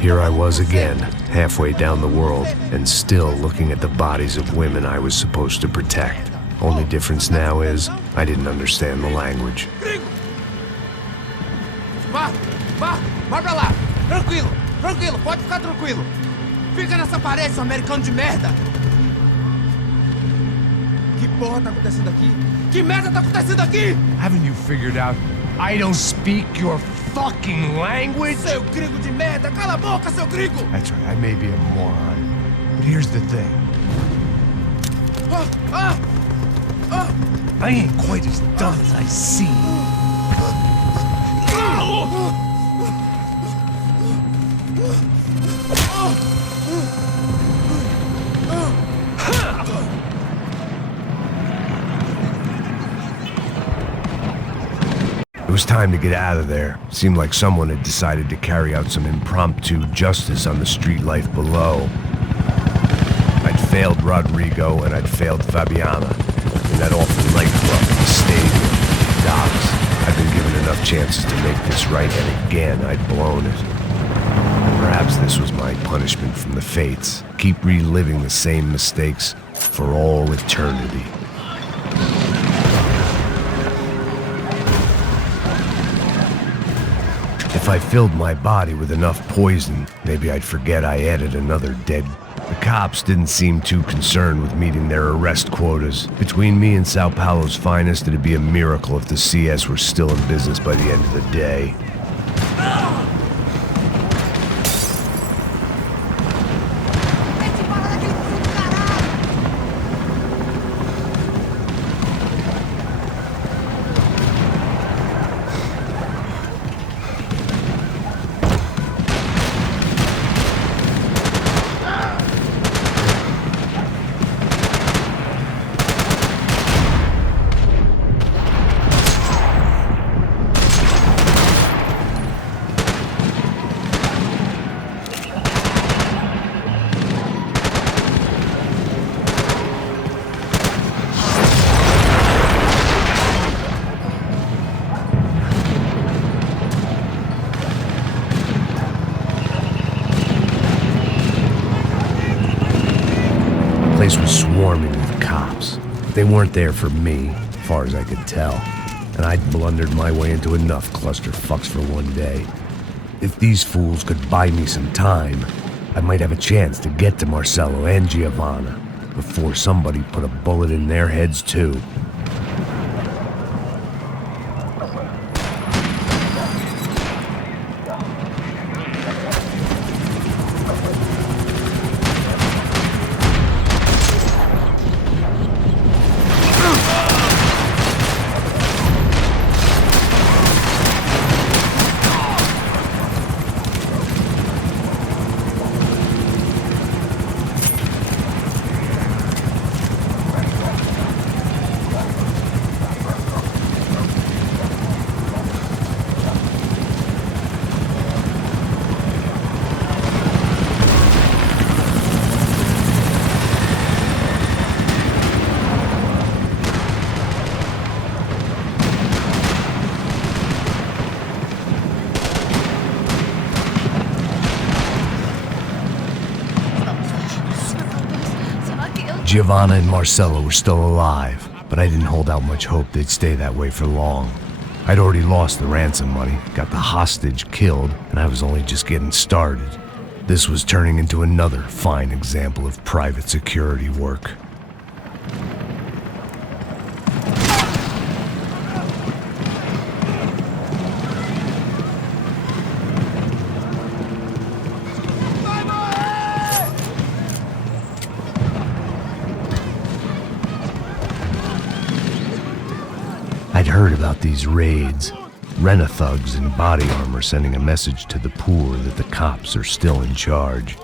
Here I was again, halfway down the world, and still looking at the bodies of women I was supposed to protect. Only difference now is, I didn't understand the language. Vai pra lá! Tranquilo, pode ficar tranquilo! Fica nessa parede, seu americano de merda! Que porra tá acontecendo aqui? Que merda tá acontecendo aqui? Haven't you figured out I don't speak your fucking language? Seu gringo de merda! Cala a boca, seu gringo! That's right, I may be a moron, but here's the thing. I ain't quite as dumb as I seem. It was time to get out of there. Seemed like someone had decided to carry out some impromptu justice on the street life below. I'd failed Rodrigo and I'd failed Fabiana. In that awful nightclub, the stadium, the docks. I'd been given enough chances to make this right, and again I'd blown it. Perhaps this was my punishment from the fates. Keep reliving the same mistakes for all eternity. If I filled my body with enough poison, maybe I'd forget I added another dead. The cops didn't seem too concerned with meeting their arrest quotas. Between me and Sao Paulo's finest, it'd be a miracle if the CS were still in business by the end of the day. The place was swarming with cops, but they weren't there for me, as far as I could tell, and I'd blundered my way into enough clusterfucks for one day. If these fools could buy me some time, I might have a chance to get to Marcelo and Giovanna before somebody put a bullet in their heads too. Giovanna and Marcelo were still alive, but I didn't hold out much hope they'd stay that way for long. I'd already lost the ransom money, got the hostage killed, and I was only just getting started. This was turning into another fine example of private security work. I'd heard about these raids, rent-a-thugs in body armor sending a message to the poor that the cops are still in charge.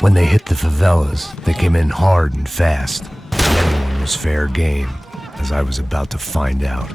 When they hit the favelas, they came in hard and fast. Anyone was fair game, as I was about to find out.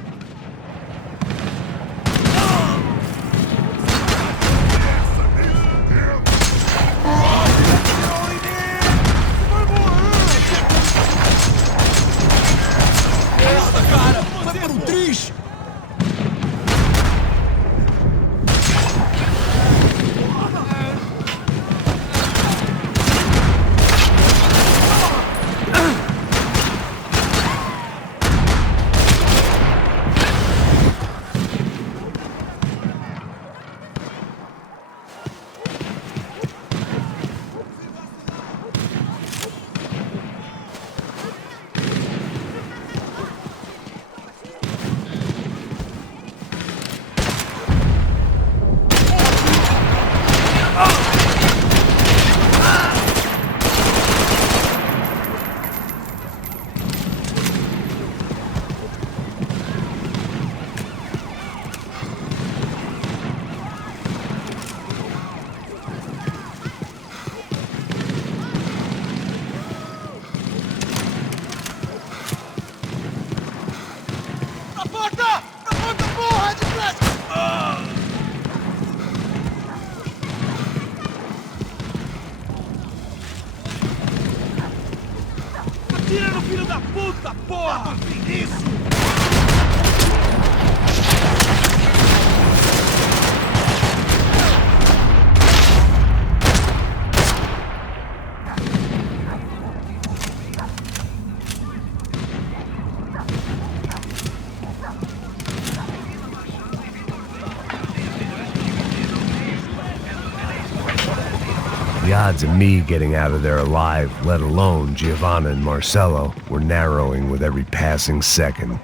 The odds of me getting out of there alive, let alone Giovanna and Marcello, were narrowing with every passing second.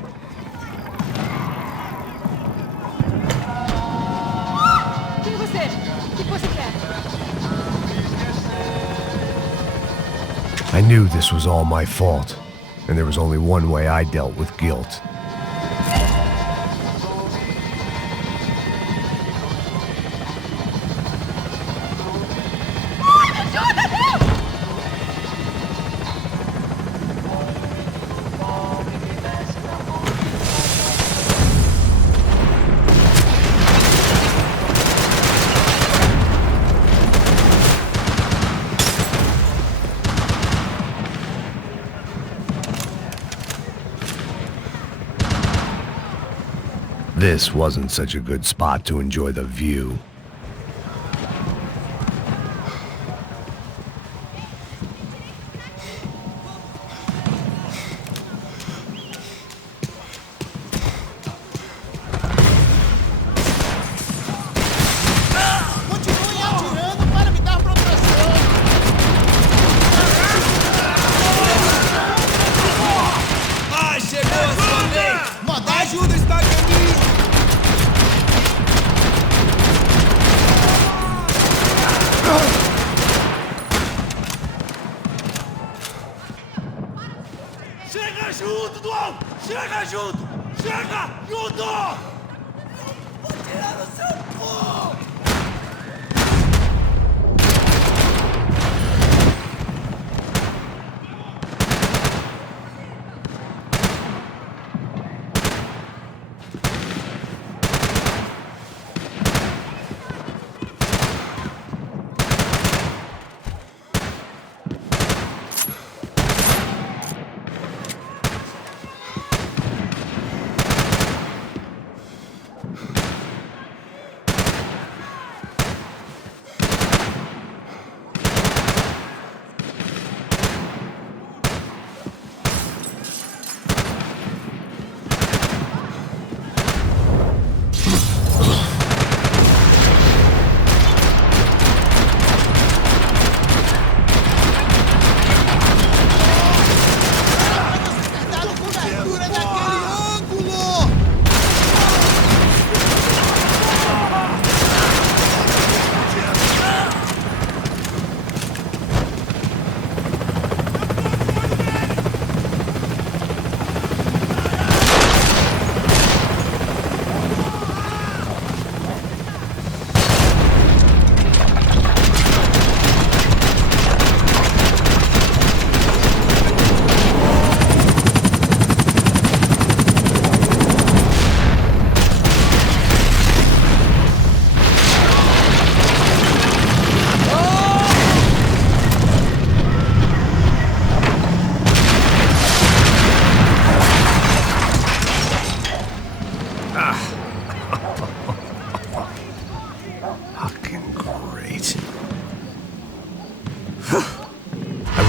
I knew this was all my fault, and there was only one way I dealt with guilt. This wasn't such a good spot to enjoy the view. Chega junto, Dual! Chega junto! Chega junto! Vou tirar no seu cu!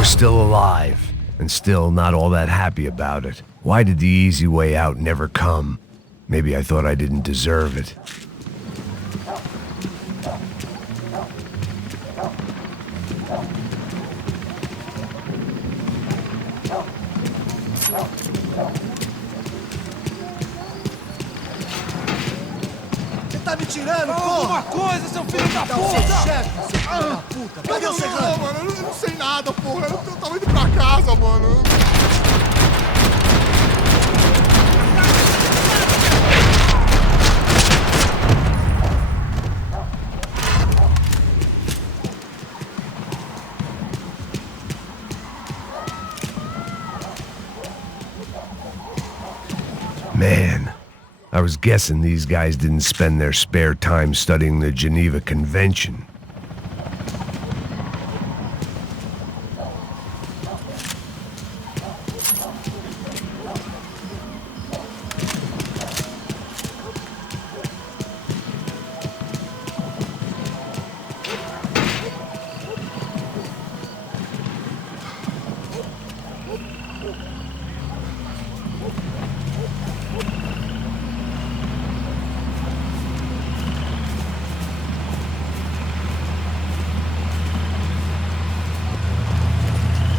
Still alive, and still not all that happy about it. Why did the easy way out never come? Maybe I thought I didn't deserve it. Você tá me tirando, Fala alguma coisa, seu filho da Não, puta! seu chefe, seu filho da puta! Cadê o segundo? Não, mano, eu não sei nada, porra. Eu tava indo pra casa, mano. Man, I was guessing these guys didn't spend their spare time studying the Geneva Convention.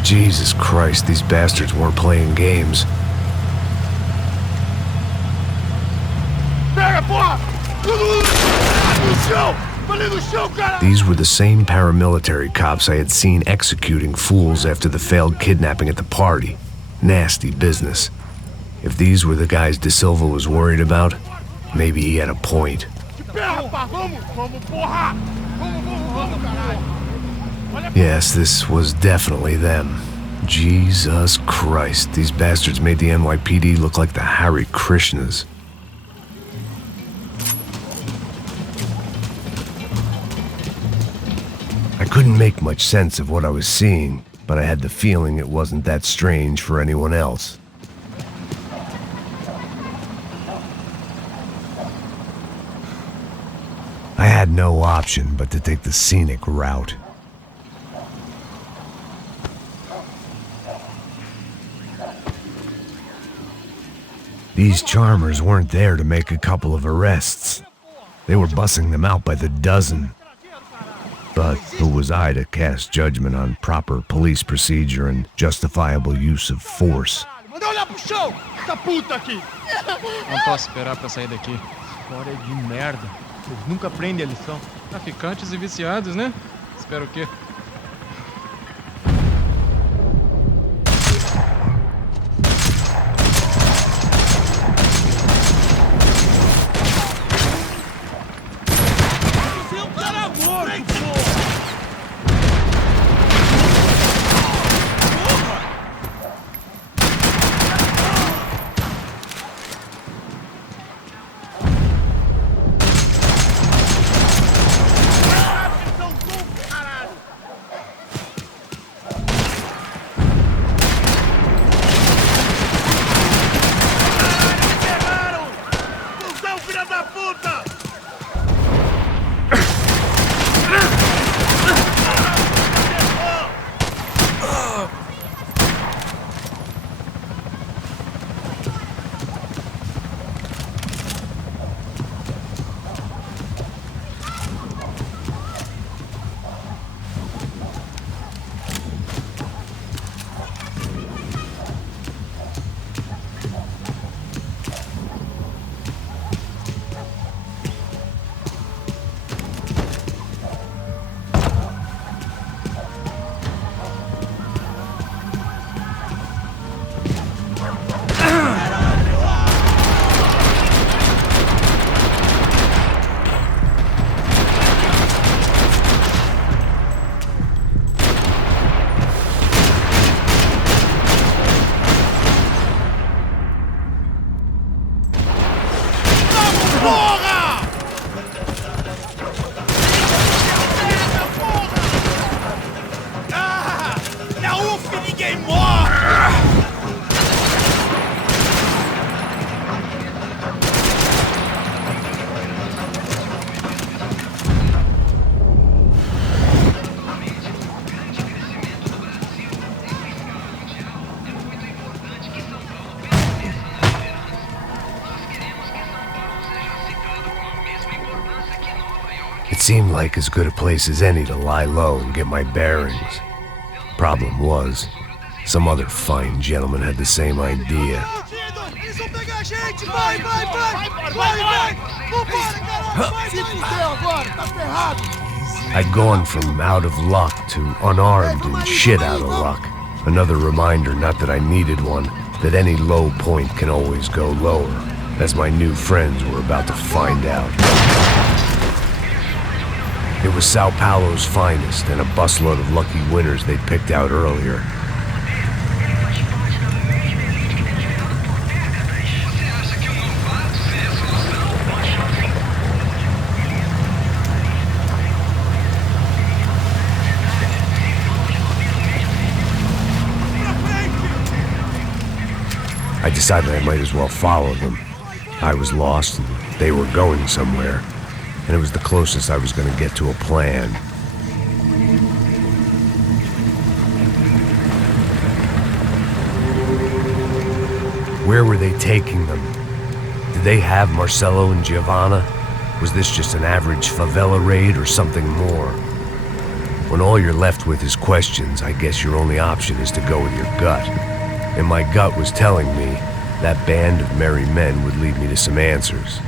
Jesus Christ, these bastards weren't playing games. Pega, porra! No chão! Falei no chão, cara! These were the same paramilitary cops I had seen executing fools after the failed kidnapping at the party. Nasty business. If these were the guys De Silva was worried about, maybe he had a point. Yes, this was definitely them. Jesus Christ, these bastards made the NYPD look like the Hare Krishnas. I couldn't make much sense of what I was seeing, but I had the feeling it wasn't that strange for anyone else. I had no option but to take the scenic route. These charmers weren't there to make a couple of arrests. They were bussing them out by the dozen. But who was I to cast judgment on proper police procedure and justifiable use of force? Manda olhar pro chão! Essa puta aqui! Não posso esperar pra sair daqui. História de merda. Vocês nunca aprendem a lição. Traficantes e viciados, né? Espero o quê? Você é um cara morto, porra! It seemed like as good a place as any to lie low and get my bearings. Problem was, some other fine gentleman had the same idea. Eles vão pegar a gente! Vai, vai, vai! Vai, vai! Vambora, caralho! Se fudeu agora, tá ferrado! I'd gone from out of luck to unarmed and shit out of luck. Another reminder, not that I needed one, that any low point can always go lower, as my new friends were about to find out. It was Sao Paulo's finest and a busload of lucky winners they'd picked out earlier. I decided I might as well follow them. I was lost and they were going somewhere, and it was the closest I was going to get to a plan. Where were they taking them? Did they have Marcelo and Giovanna? Was this just an average favela raid or something more? When all you're left with is questions, I guess your only option is to go with your gut. And my gut was telling me that band of merry men would lead me to some answers.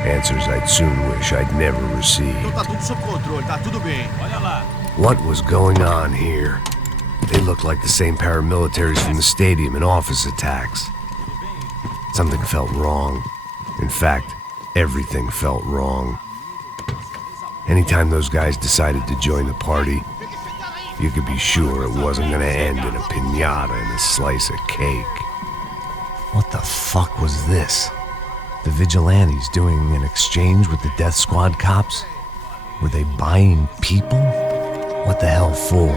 Answers I'd soon wish I'd never received. Então tá tudo sob controle, tá tudo bem. Olha lá. What was going on here? They looked like the same paramilitaries from the stadium in office attacks. Something felt wrong. In fact, everything felt wrong. Anytime those guys decided to join the party, you could be sure it wasn't gonna end in a piñata and a slice of cake. What the fuck was this? The vigilantes doing an exchange with the death squad cops? Were they buying people? What the hell for?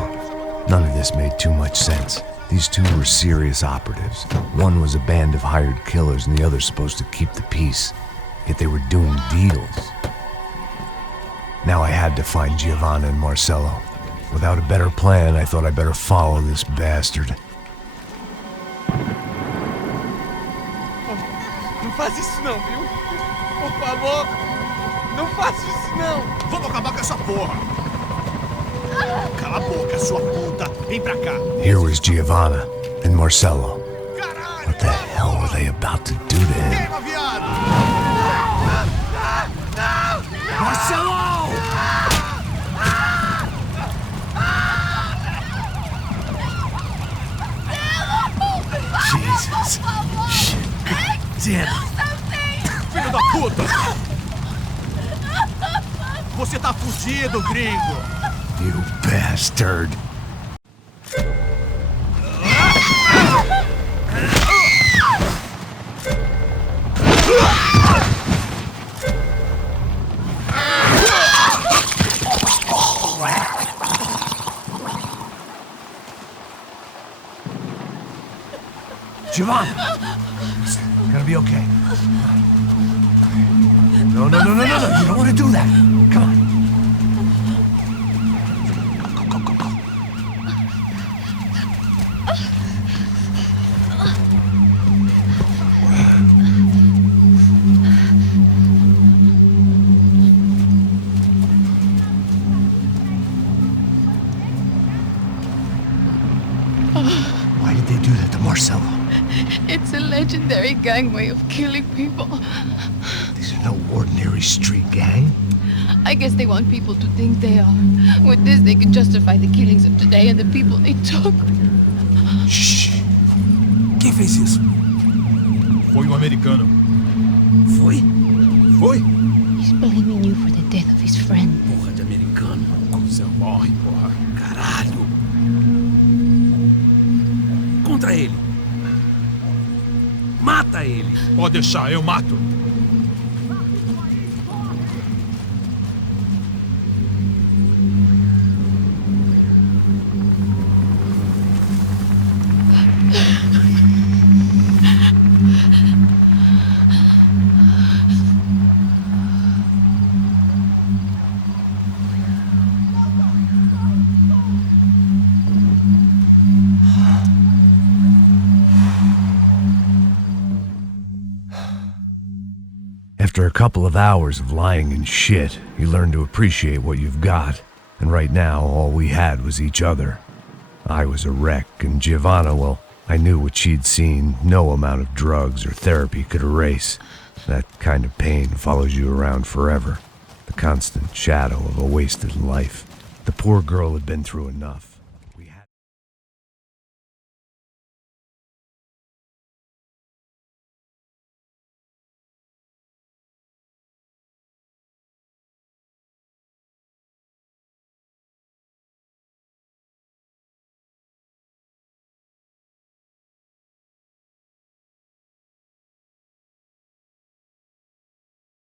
None of this made too much sense. These two were serious operatives. One was a band of hired killers and the other supposed to keep the peace. Yet they were doing deals. Now I had to find Giovanna and Marcello. Without a better plan, I thought I'd better follow this bastard. Não faz isso não, viu? Por favor, não faça isso não. Vamos acabar com essa porra. Cala a boca, sua puta. Vem pra cá. Here was Giovanna and Marcello. What the hell were they about to do to him? Queima, viado. Marcello! Jesus. Shit. Damn it. Filho da puta. Você tá fudido, gringo. You bastard. Giovanna! It's gonna be okay. No. You don't want to do that. Come on. Go. Why did they do that to Marcello? It's a legendary gang way of killing people. These are no ordinary street gang. I guess they want people to think they are. With this, they can justify the killings of today and the people they took. Shh. Quem fez isso? Foi americano. Foi? He's blaming you for the death of his friend. Porra de americano. Você morre, porra. Caralho. Contra ele. Mata ele. Pode deixar, eu mato. After a couple of hours of lying and shit, you learn to appreciate what you've got. And right now, all we had was each other. I was a wreck, and Giovanna, well, I knew what she'd seen no amount of drugs or therapy could erase. That kind of pain follows you around forever. The constant shadow of a wasted life. The poor girl had been through enough.